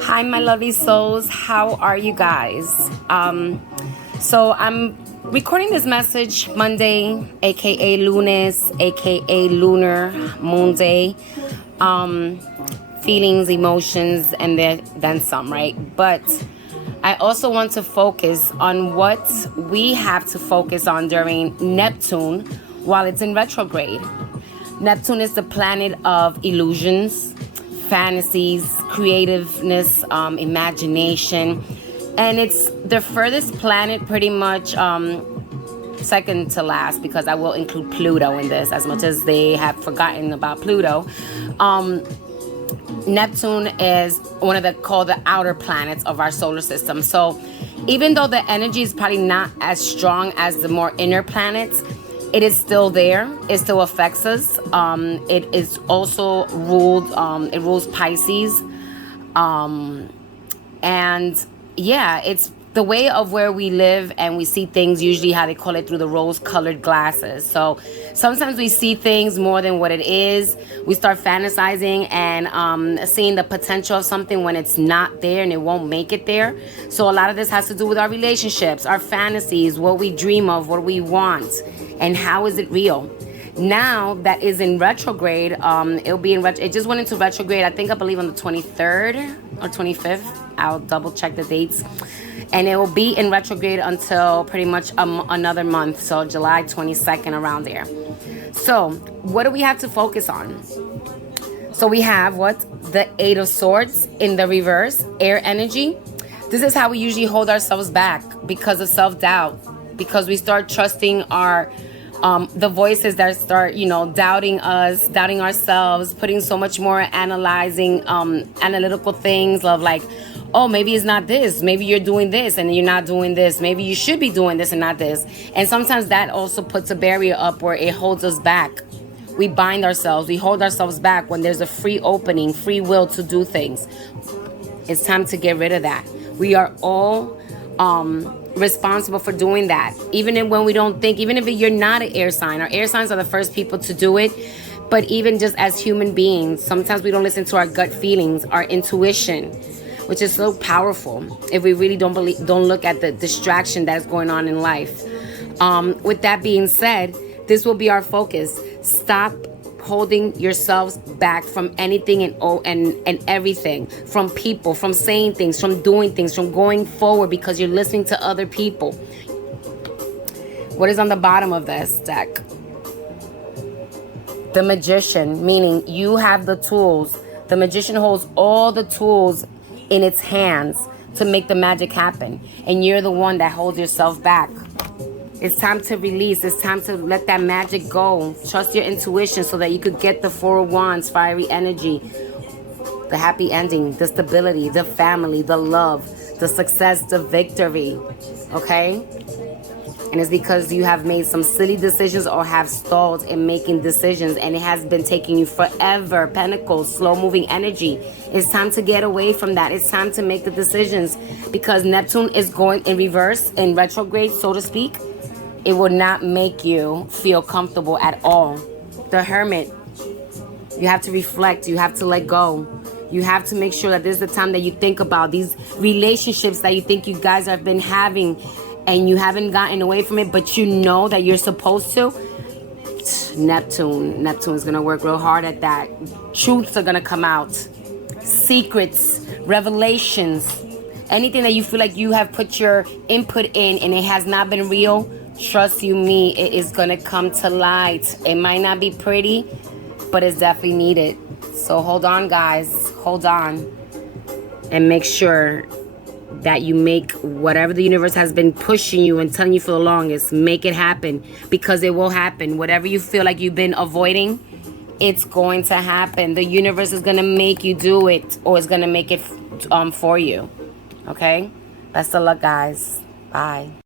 Hi, my lovely souls. How are you guys? So I'm recording this message Monday, aka Lunes, aka Lunar MOONday. Feelings, emotions, and then some, right? But I also want to focus on what we have to focus on during Neptune while it's in retrograde. Neptune is the planet of illusions, fantasies, creativeness, imagination, and it's the furthest planet pretty much second to last, because I will include Pluto in this, as much as they have forgotten about Pluto. Neptune is one of the outer planets of our solar system. So even though the energy is probably not as strong as the more inner planets, it is still there. It still affects us. It is also ruled, it rules Pisces. And yeah, it's the way of where we live and we see things, usually how they call it, through the rose-colored glasses. So sometimes we see things more than what it is. We start fantasizing and seeing the potential of something when it's not there and it won't make it there. So a lot of this has to do with our relationships, our fantasies, what we dream of, what we want, and how is it real. Now that is in retrograde, it'll be in it just went into retrograde, I believe on the 23rd or 25th. I'll double check the dates. And it will be in retrograde until pretty much another month, so July 22nd, around there. So what do we have to focus on? So we have the Eight of Swords in the reverse, air energy. This is how we usually hold ourselves back because of self-doubt, because we start trusting our the voices that start, doubting us, doubting ourselves, putting so much more analyzing, analytical things of like, oh, maybe it's not this. Maybe you're doing this and you're not doing this. Maybe you should be doing this and not this. And sometimes that also puts a barrier up where it holds us back. We bind ourselves. We hold ourselves back when there's a free opening, free will to do things. It's time to get rid of that. We are all responsible for doing that. Even when we don't think, even if you're not an air sign, our air signs are the first people to do it. But even just as human beings, sometimes we don't listen to our gut feelings, our intuition, which is so powerful if we really don't look at the distraction that is going on in life. With that being said, this will be our focus. Stop holding yourselves back from anything and everything, from people, from saying things, from doing things, from going forward because you're listening to other people. What is on the bottom of this deck? The Magician, meaning you have the tools. The Magician holds all the tools in its hands to make the magic happen, and you're the one that holds yourself back. It's time to release. It's time to let that magic go. Trust your intuition so that you could get the Four of Wands, fiery energy, the happy ending, the stability, the family, the love, the success, the victory. Okay? And it's because you have made some silly decisions or have stalled in making decisions, and it has been taking you forever. Pentacles, slow-moving energy. It's time to get away from that. It's time to make the decisions, because Neptune is going in reverse, in retrograde, so to speak. It will not make you feel comfortable at all. The Hermit. You have to reflect. You have to let go. You have to make sure that this is the time that you think about these relationships that you think you guys have been having, and you haven't gotten away from it, but you know that you're supposed to. Neptune is going to work real hard at that. Truths are going to come out. Secrets, revelations, anything that you feel like you have put your input in and it has not been real, trust you me, it is going to come to light. It might not be pretty, but it's definitely needed. So hold on, guys. Hold on. And make sure that you make whatever the universe has been pushing you and telling you for the longest, make it happen, because it will happen. Whatever you feel like you've been avoiding, it's going to happen. The universe is going to make you do it, or it's going to make it for you. Okay? Best of luck, guys. Bye.